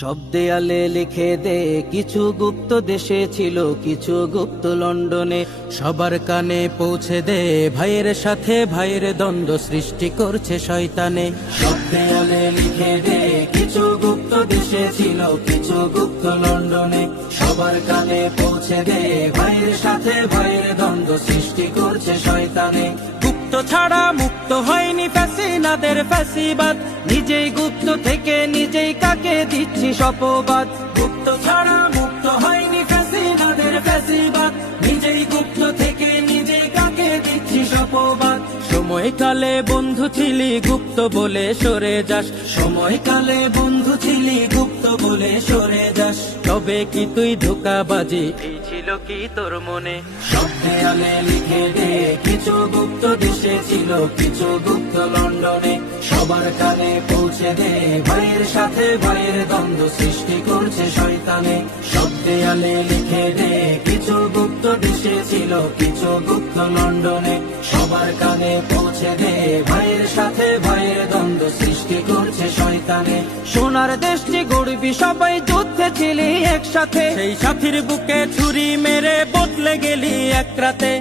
সব দেয়ালে লিখে দে কিছু গুপ্ত দেশে ছিল, কিছু গুপ্ত লন্ডনে। সবার কানে পৌঁছে দে ভাইয়ের সাথে ভাইয়ের দ্বন্দ্ব সৃষ্টি করছে শয়তানে। সব দেয়ালে লিখে দে কিছু গুপ্ত দেশে ছিল, কিছু গুপ্ত লন্ডনে। সবার কানে পৌঁছে দে ভাইয়ের সাথে ভাইয়ের দ্বন্দ্ব সৃষ্টি করছে শয়তানে। গুপ্ত ছাড়া মুক্ত হয়নি ফ্যাসিনাদের ফ্যাসিবাদ, নিজেই গুপ্ত থেকে নিজেই কাকে দিচ্ছি শপবাদ। গুপ্ত ছাড়া মুক্ত হয়নি ফ্যাসিনাদের ফ্যাসিবাদ, নিজেই গুপ্ত থেকে নিজেই কাকে দিচ্ছি শপবাদ। সময়কালে বন্ধু ছিলি গুপ্ত বলে সরে যাস, সময়কালে বন্ধু ছিলি গুপ্ত বলে সরে যাস। তবে কি তুই ধোঁকাবাজি, এই ছিল কি তোর মনে? সব দেয়ালে লিখে দে কিছু গুপ্ত দেশে ছিল, কিছু গুপ্ত লন্ডনে। সবার কানে পৌঁছে দে ভাইয়ের সাথে ভাইয়ের দ্বন্দ্ব সৃষ্টি করছে শয়তানে। সব দেয়ালে লিখে দে কিছু গুপ্ত দেশে ছিল, কিছু গুপ্ত লন্ডনে। সবার কানে পৌঁছে দে ভাইয়ের সাথে ভাইয়ের দ্বন্দ্ব সৃষ্টি করছে শয়তানে। সোনার দেশটি গড়বি সবাই যুদ্ধে ছিলি একসাথে, সেই সাথীর বুকে ছুরি মেরে বদলে গেলি এক রাতে।